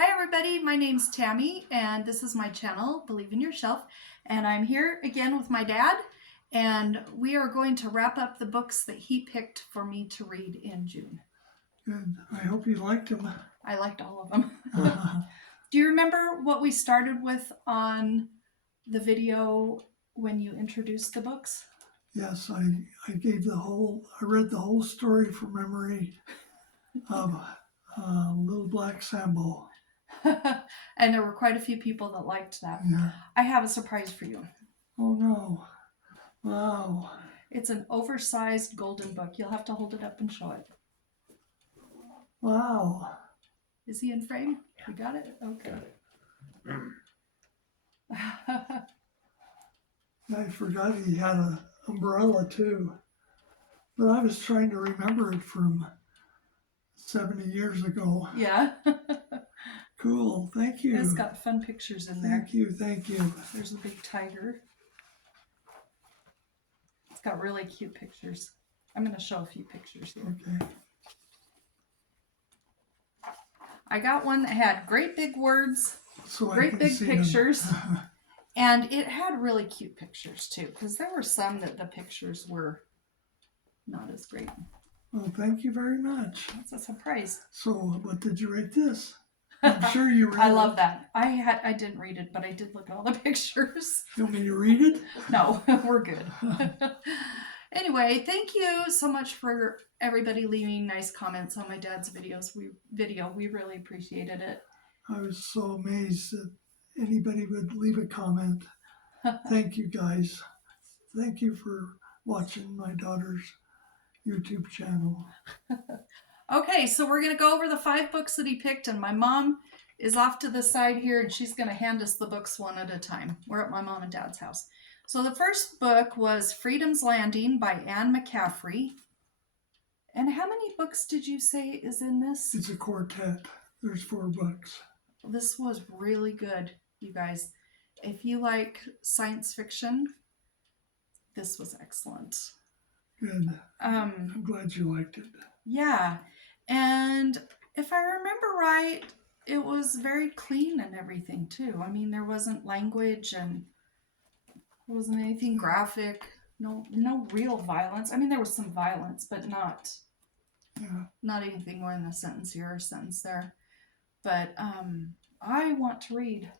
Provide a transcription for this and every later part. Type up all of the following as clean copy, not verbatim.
Hi everybody, my name's Tammy and this is my channel, Believe in Yourself, and I'm here again with my dad and we are going to wrap up the books that he picked for me to read in June. Good. I hope you liked them. I liked all of them. Do you remember what we started with on the video when you introduced the books? Yes, I read the whole story from memory of Little Black Sambo. And there were quite a few people that liked that. Yeah. I have a surprise for you. Oh no. Wow. It's an oversized golden book. You'll have to hold it up and show it. Wow. Is he in frame? You got it? Okay. I forgot he had an umbrella too. But I was trying to remember it from 70 years ago. Yeah. Cool. Thank you. It's got fun pictures in there. Thank you. Thank you. There's a big tiger. It's got really cute pictures. I'm going to show a few pictures here. Okay. I got one that had great big words, So great big pictures, and it had really cute pictures too, because there were some that the pictures were not as great. Well, thank you very much. That's a surprise. So, what did you rate this? I'm sure you read I love that. I didn't read it, but I did look at all the pictures. You want me to read it? No, we're good. Anyway, thank you so much for everybody leaving nice comments on my dad's video. We really appreciated it. I was so amazed that anybody would leave a comment. Thank you guys. Thank you for watching my daughter's YouTube channel. Okay, so we're going to go over the 5 books that he picked, and my mom is off to the side here, and she's going to hand us the books one at a time. We're at my mom and dad's house. So the first book was Freedom's Landing by McCaffrey. And how many books did you say is in this? It's a quartet. There's 4 books. This was really good, you guys. If you like science fiction, this was excellent. Good. I'm glad you liked it. Yeah. And if I remember right, it was very clean and everything too. I mean, there wasn't language and there wasn't anything graphic. No real violence. I mean, there was some violence, but not anything more than a sentence here or a sentence there. But I want to read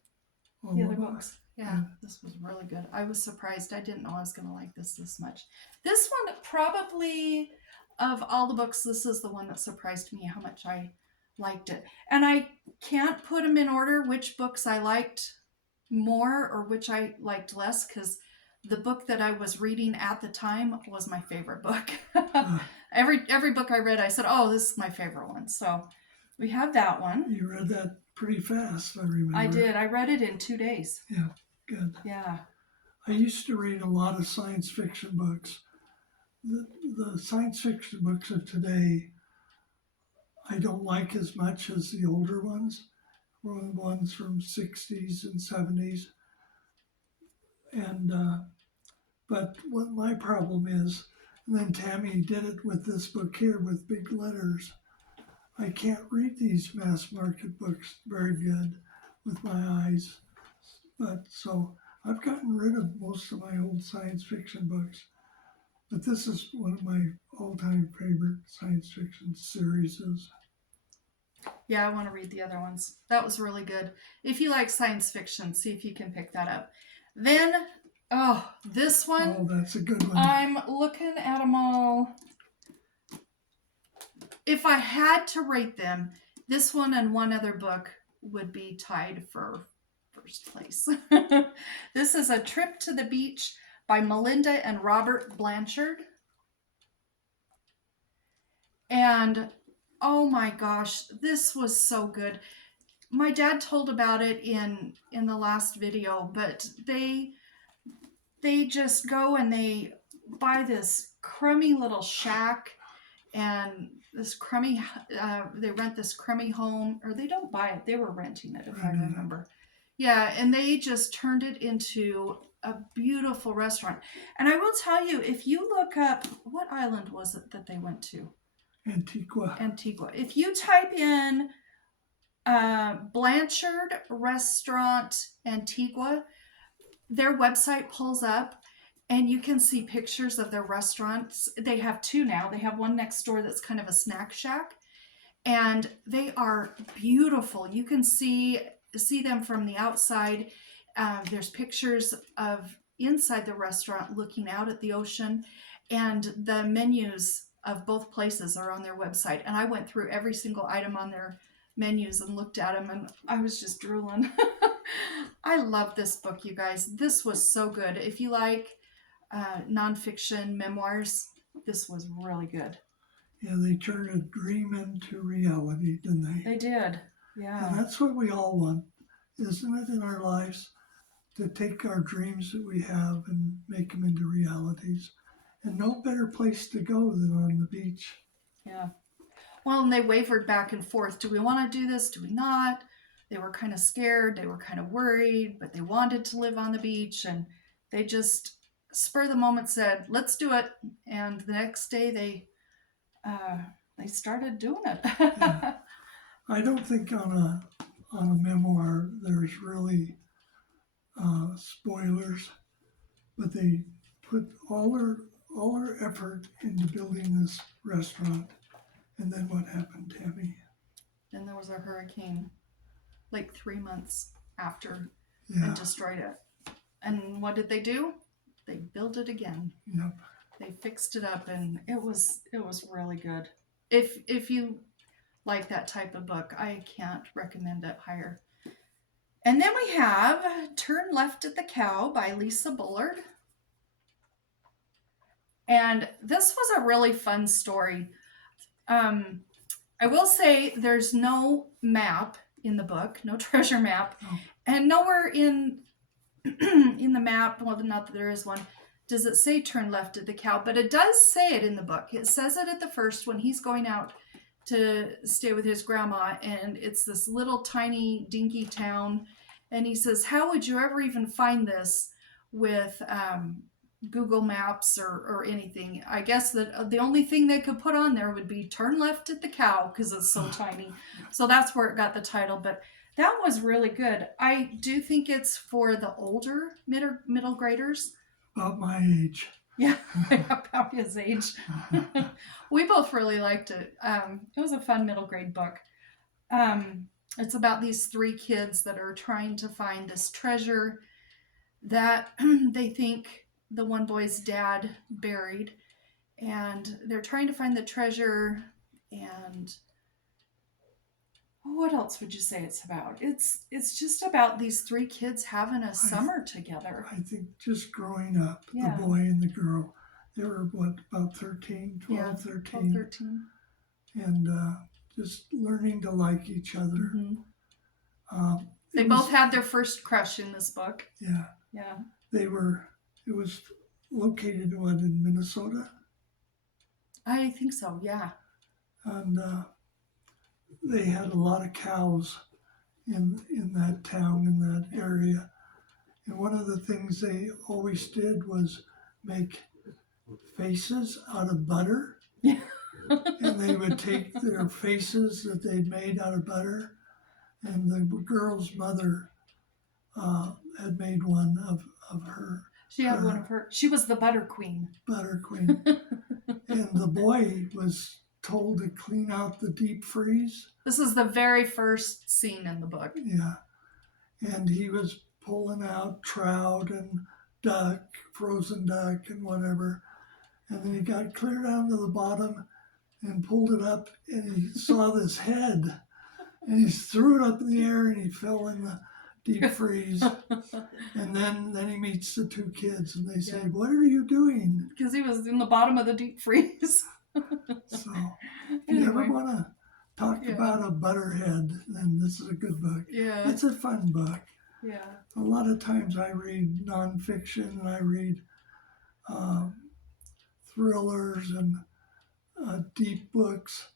the other books. Yeah, this was really good. I was surprised. I didn't know I was going to like this much. This one, probably, of all the books, this is the one that surprised me how much I liked it. And I can't put them in order which books I liked more or which I liked less, because the book that I was reading at the time was my favorite book. Every book I read, I said, oh, this is my favorite one. So we have that one. You read that pretty fast, I remember. I did. I read it in 2 days. Yeah, good. Yeah. I used to read a lot of science fiction books. The science fiction books of today, I don't like as much as the older ones, or the ones from 60s and 70s. And but what my problem is, and then Tammy did it with this book here with big letters. I can't read these mass market books very good with my eyes. But so I've gotten rid of most of my old science fiction books. But this is one of my all-time favorite science fiction series. Yeah, I want to read the other ones. That was really good. If you like science fiction, see if you can pick that up. Then, this one. Oh, that's a good one. I'm looking at them all. If I had to rate them, this one and one other book would be tied for first place. This is A Trip to the Beach by Melinda and Robert Blanchard. And oh my gosh, this was so good. My dad told about it in the last video, but they just go and they buy this crummy little shack and this crummy, they rent this crummy home, or they don't buy it, they were renting it, if I remember. Yeah, and they just turned it into a beautiful restaurant. And I will tell you, if you look up, what island was it that they went to? Antigua. If you type in Blanchard Restaurant Antigua, their website pulls up and you can see pictures of their restaurants. They have two now. They have one next door that's kind of a snack shack, and they are beautiful. You can see them from the outside. There's pictures of inside the restaurant looking out at the ocean, and the menus of both places are on their website. And I went through every single item on their menus and looked at them, and I was just drooling. I love this book, you guys. This was so good. If you like nonfiction memoirs, this was really good. Yeah, they turned a dream into reality, didn't they? They did. Yeah. And that's what we all want, isn't it, in our lives? To take our dreams that we have and make them into realities. And no better place to go than on the beach. Yeah. Well, and they wavered back and forth. Do we want to do this? Do we not? They were kind of scared. They were kind of worried, but they wanted to live on the beach. And they just, spur of the moment, said, let's do it. And the next day they started doing it. Yeah. I don't think on a memoir there's really spoilers, but they put all their effort into building this restaurant. And then what happened, Tammy? Then there was a hurricane, like 3 months after, Yeah. and destroyed it. And what did they do? They built it again. Yep. They fixed it up, and it was really good. If you like that type of book, I can't recommend it higher. And then we have Turn Left at the Cow by Lisa Bullard. And this was a really fun story. I will say there's no map in the book, no treasure map. Oh. And nowhere in the map, well, not that there is one, does it say turn left at the cow, but it does say it in the book. It says it at the first when he's going out to stay with his grandma, and it's this little tiny dinky town, and he says, how would you ever even find this with Google Maps or anything? I guess that the only thing they could put on there would be turn left at the cow, because it's so tiny. So that's where it got the title, but that was really good. I do think it's for the older middle graders. About my age. Yeah, about his age. We both really liked it. It was a fun middle grade book. It's about these 3 kids that are trying to find this treasure that they think the one boy's dad buried. And they're trying to find the treasure. And what else would you say it's about? It's just about these 3 kids having a summer together. I think just growing up, Yeah. the boy and the girl, they were about 13, 12, Yeah, 13. 13. And just learning to like each other. Mm-hmm. They both had their first crush in this book. Yeah. Yeah. It was located in Minnesota? I think so, yeah. And they had a lot of cows in that town, in that area. And one of the things they always did was make faces out of butter. Yeah. And they would take their faces that they'd made out of butter, and the girl's mother had made one of her. She had one of her. She was the butter queen. Butter queen. And the boy was told to clean out the deep freeze. This is the very first scene in the book. Yeah. And he was pulling out trout and duck, frozen duck and whatever. And then he got clear down to the bottom and pulled it up, and he saw this head. And he threw it up in the air, and he fell in the deep freeze. And then he meets the 2 kids, and they say, "What are you doing?" Because he was in the bottom of the deep freeze. So if you ever want to talk about a butterhead, then this is a good book. Yeah. It's a fun book. Yeah. A lot of times I read nonfiction, and I read thrillers and deep books.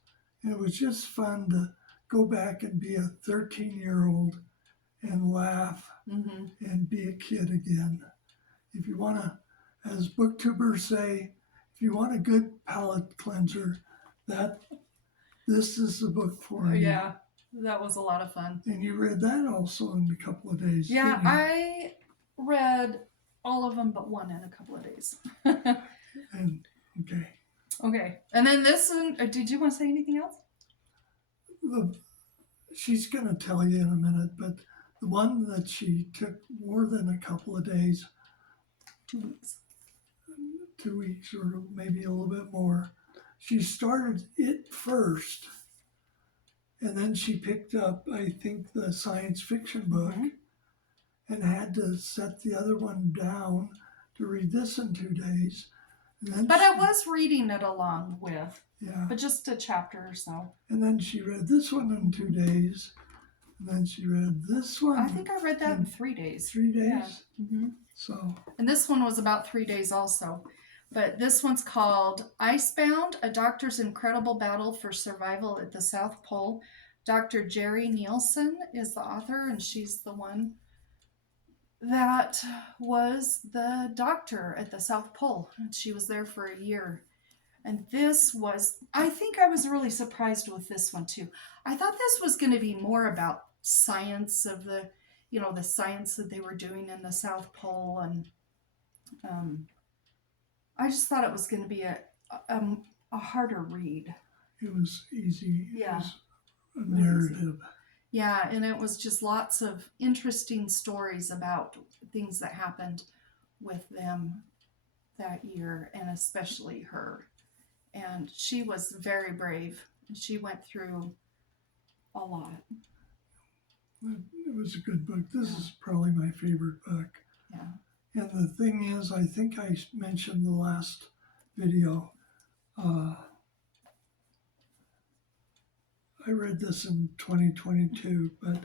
And it was just fun to go back and be a 13-year-old and laugh and be a kid again. If you want to, as booktubers say, if you want a good palate cleanser, this is the book for you. Yeah. That was a lot of fun. And you read that also in a couple of days. Yeah, didn't you? I read all of them but one in a couple of days. And okay. Okay. And then this one, did you want to say anything else? She's going to tell you in a minute, but the one that she took more than a couple of days, 2 weeks. 2 weeks or maybe a little bit more, she started it first. And then she picked up, I think, the science fiction book and had to set the other one down to read this in 2 days. And then But I was reading it along with, yeah. but just a chapter or so. And then she read this one in 2 days. And then she read this one. I think I read that in 3 days. 3 days? Yeah. Mm-hmm. So. And this one was about 3 days also. But this one's called Icebound, A Doctor's Incredible Battle for Survival at the South Pole. Dr. Jerri Nielsen is the author, and she's the one that was the doctor at the South Pole. And she was there for a year. And this was, I think I was really surprised with this one too. I thought this was going to be more about science of the, the science that they were doing in the South Pole. And I just thought it was going to be a harder read. It was easy. Yeah. It was a narrative. Yeah, and it was just lots of interesting stories about things that happened with them that year, and especially her. And she was very brave. She went through a lot. It was a good book. This is probably my favorite book. Yeah. And the thing is, I think I mentioned the last video. I read this in 2022, but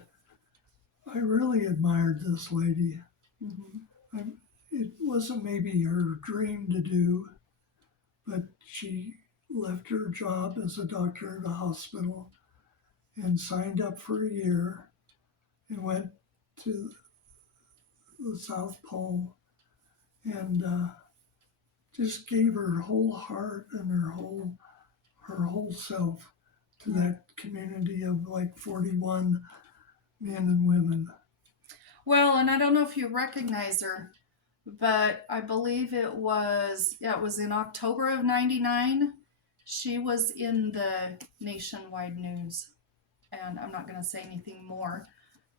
I really admired this lady. Mm-hmm. It wasn't maybe her dream to do, but she left her job as a doctor at a hospital and signed up for a year and went to the South Pole and just gave her whole heart and her whole self to that community of like 41 men and women. Well, and I don't know if you recognize her, but I believe it was in October of '99. She was in the nationwide news, and I'm not going to say anything more,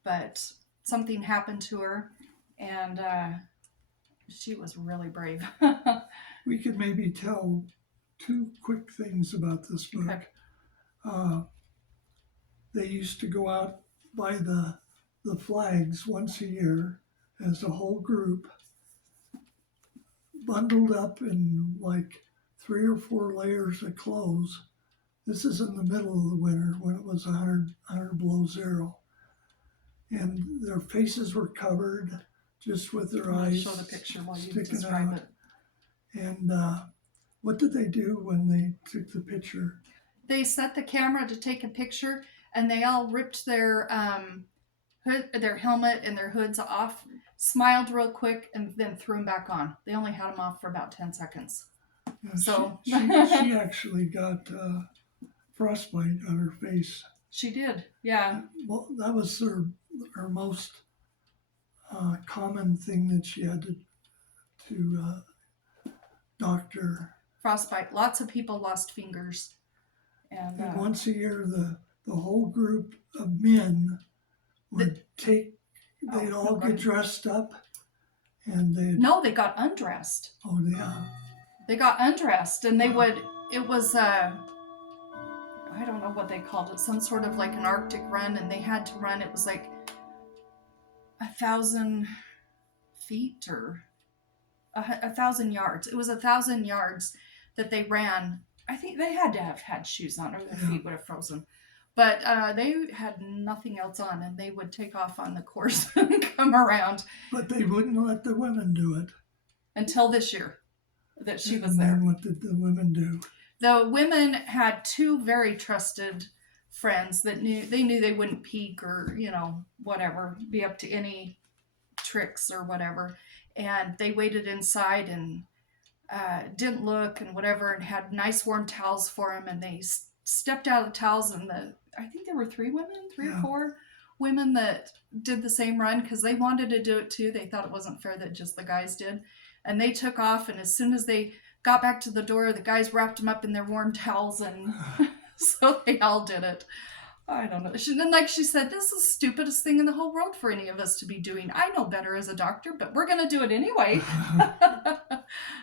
but something happened to her, and she was really brave. We could maybe tell 2 quick things about this book. Okay. They used to go out by the flags once a year as a whole group, bundled up in like 3 or 4 layers of clothes. This is in the middle of the winter when it was 100 below zero. And their faces were covered just with their eyes show the picture while you sticking describe out. it. And what did they do when they took the picture? They set the camera to take a picture, and they all ripped their helmet and their hoods off, smiled real quick, and then threw them back on. They only had them off for about 10 seconds. So she actually got frostbite on her face. She did, yeah. Well, that was her most common thing that she had to doctor. Frostbite. Lots of people lost fingers. And once a year, the whole group of men would they'd all get dressed up, and they got undressed. Oh, yeah. They got undressed, and they would. It was I don't know what they called it. Some sort of like an Arctic run, and they had to run. It was like 1,000 feet or 1,000 yards. It was 1,000 yards that they ran. I think they had to have had shoes on, or their feet would have frozen. But they had nothing else on, and they would take off on the course and come around. But they wouldn't let the women do it. Until this year that she was and there. Then what did the women do? The women had 2 very trusted friends that knew they wouldn't peek or, whatever, be up to any tricks or whatever. And they waited inside and didn't look and whatever, and had nice warm towels for them, and they stepped out of the towels, and I think there were three or Yeah. four women that did the same run because they wanted to do it too. They thought it wasn't fair that just the guys did. And they took off, and as soon as they got back to the door, the guys wrapped them up in their warm towels, and so they all did it. I don't know. And like she said, this is the stupidest thing in the whole world for any of us to be doing. I know better as a doctor, but we're going to do it anyway.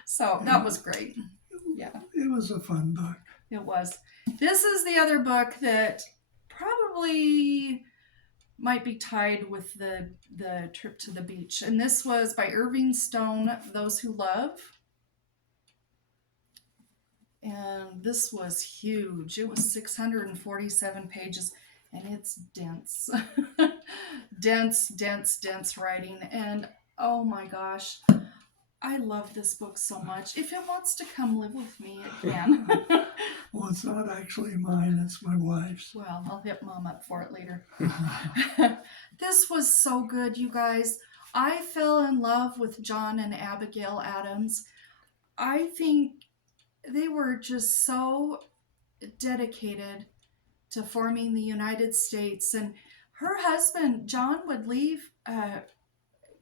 So that was great. Yeah. It was a fun book. It was. This is the other book that probably might be tied with the trip to the beach. And this was by Irving Stone, Those Who Love. And this was huge. It was 647 pages, and it's dense. dense writing. And oh my gosh, I love this book so much. If it wants to come live with me, it can. Well, it's not actually mine, it's my wife's. Well, I'll hit Mom up for it later. This was so good, you guys. I fell in love with John and Abigail Adams. I think they were just so dedicated to forming the United States. And her husband, John, would leave,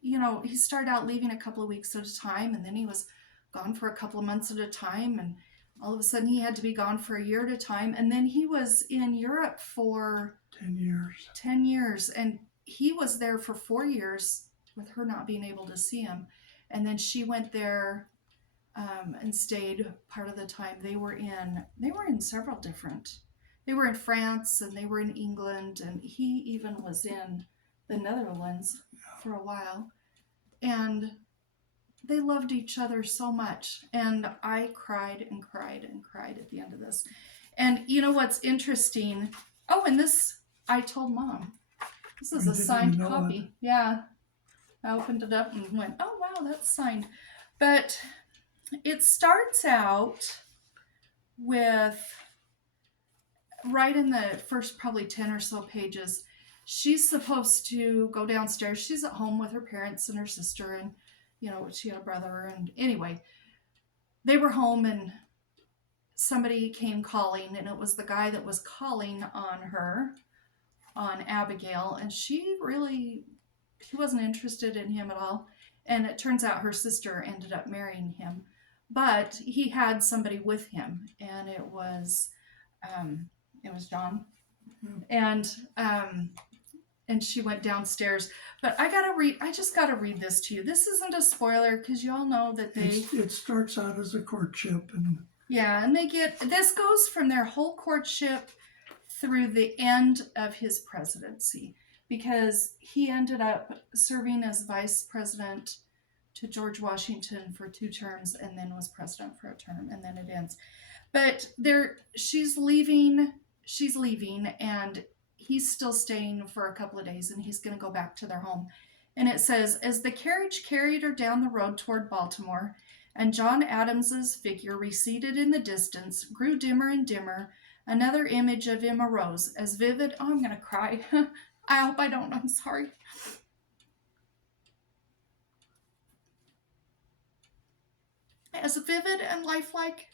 he started out leaving a couple of weeks at a time, and then he was gone for a couple of months at a time, and all of a sudden he had to be gone for a year at a time. And then he was in Europe for 10 years. 10 years, and he was there for 4 years with her not being able to see him. And then she went there and stayed part of the time. They were in several different. They were in France, and they were in England, and he even was in the Netherlands for a while. And they loved each other so much. And I cried and cried and cried at the end of this. And you know what's interesting? Oh, and this, I told Mom, this is a signed copy. Yeah. I opened it up and went, oh, wow, that's signed. But it starts out with, right in the first probably 10 or so pages, she's supposed to go downstairs. She's at home with her parents and her sister, and she had a brother. And anyway, they were home, and somebody came calling, and it was the guy that was calling on her, on Abigail, and she wasn't interested in him at all. And it turns out her sister ended up marrying him, but he had somebody with him, and it was John. And she went downstairs. But I just gotta read this to you. This isn't a spoiler, because you all know that It starts out as a courtship, and and this goes from their whole courtship through the end of his presidency, because he ended up serving as vice president to George Washington for 2 terms, and then was president for a term, and then it ends. But she's leaving, and he's still staying for a couple of days, and he's going to go back to their home. And it says, as the carriage carried her down the road toward Baltimore, and John Adams's figure receded in the distance, grew dimmer and dimmer, another image of him arose, as vivid. Oh, I'm going to cry. I hope I don't. I'm sorry. As vivid and lifelike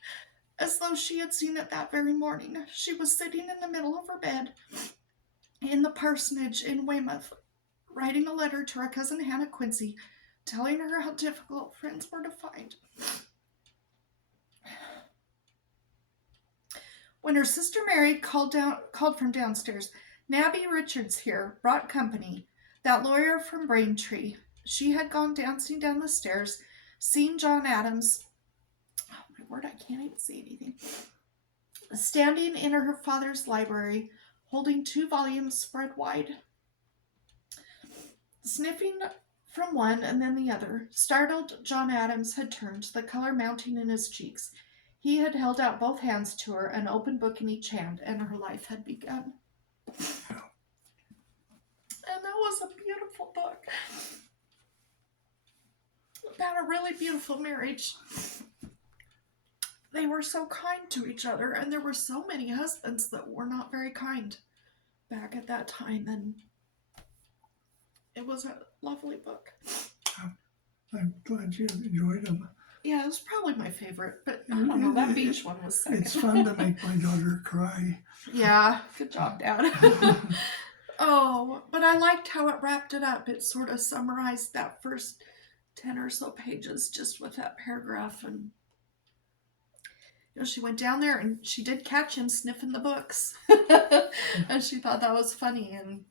as though she had seen it that very morning. She was sitting in the middle of her bed in the parsonage in Weymouth, writing a letter to her cousin Hannah Quincy, telling her how difficult friends were to find. When her sister Mary called from downstairs, Nabby Richards here brought company, that lawyer from Braintree. She had gone dancing down the stairs, seen John Adams, oh my word, I can't even see anything, standing in her father's library, holding 2 volumes spread wide. Sniffing from one and then the other, startled, John Adams had turned, the color mounting in his cheeks. He had held out both hands to her, an open book in each hand, and her life had begun. And that was a beautiful book about a really beautiful marriage. They were so kind to each other, and there were so many husbands that were not very kind back at that time, and it was a lovely book. I'm glad you enjoyed them. Yeah, it was probably my favorite, but I don't know, that beach one was second. It's fun to make my daughter cry. Yeah, good job, Dad. Oh, but I liked how it wrapped it up. It sort of summarized that first 10 or so pages just with that paragraph. And, she went down there and she did catch him sniffing the books. And she thought that was funny. And,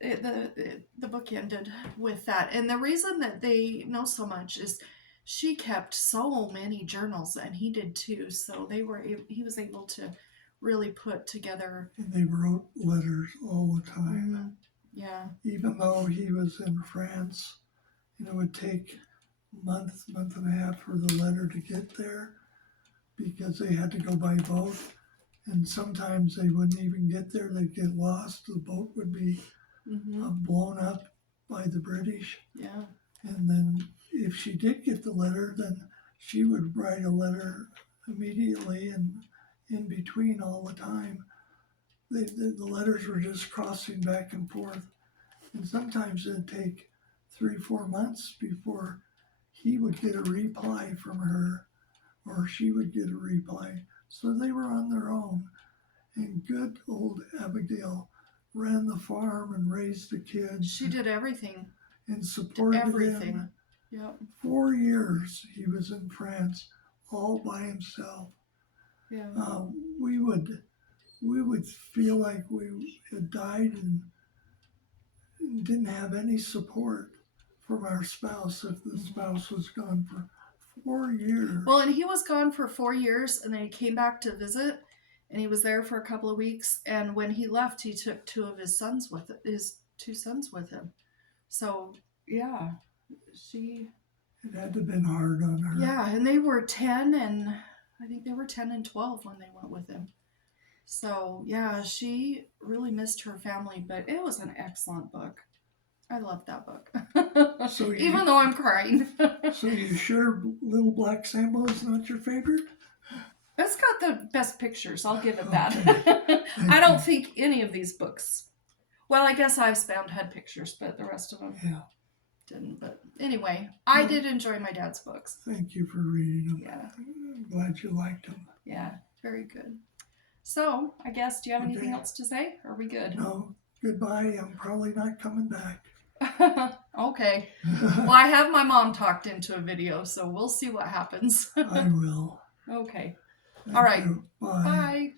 the book ended with that. And the reason that they know so much is she kept so many journals, and he did too. So he was able to really put together. And they wrote letters all the time. Yeah. Even though he was in France, it would take month and a half for the letter to get there because they had to go by boat. And sometimes they wouldn't even get there. They'd get lost. The boat would be blown up by the British. Yeah. And then if she did get the letter, then she would write a letter immediately, and in between all the time. The letters were just crossing back and forth. And sometimes it'd take 3-4 months before he would get a reply from her or she would get a reply. So they were on their own. And good old Abigail ran the farm and raised the kids. She did everything. And supported him. Yep. 4 years he was in France all by himself. Yeah. We would feel like we had died and didn't have any support from our spouse if the spouse was gone for 4 years. Well, and he was gone for 4 years, and then he came back to visit, and he was there for a couple of weeks. And when he left, he took his two sons with him. So yeah, it had to have been hard on her. Yeah, and they were 10, and I think they were 10 and 12 when they went with him. So yeah, she really missed her family, but it was an excellent book. I loved that book. Even though I'm crying. So you sure Little Black Sambo is not your favorite? It's got the best pictures. I'll give it that. I don't think any of these books. Well, I guess Icebound had pictures, but the rest of them didn't. But anyway, I did enjoy my dad's books. Thank you for reading them. Yeah. I'm glad you liked them. Yeah, very good. So, I guess, do you have anything else to say? Are we good? No. Goodbye. I'm probably not coming back. Okay. Well, I have my mom talked into a video, so we'll see what happens. I will. Okay. Thank All right. you. Bye. Bye.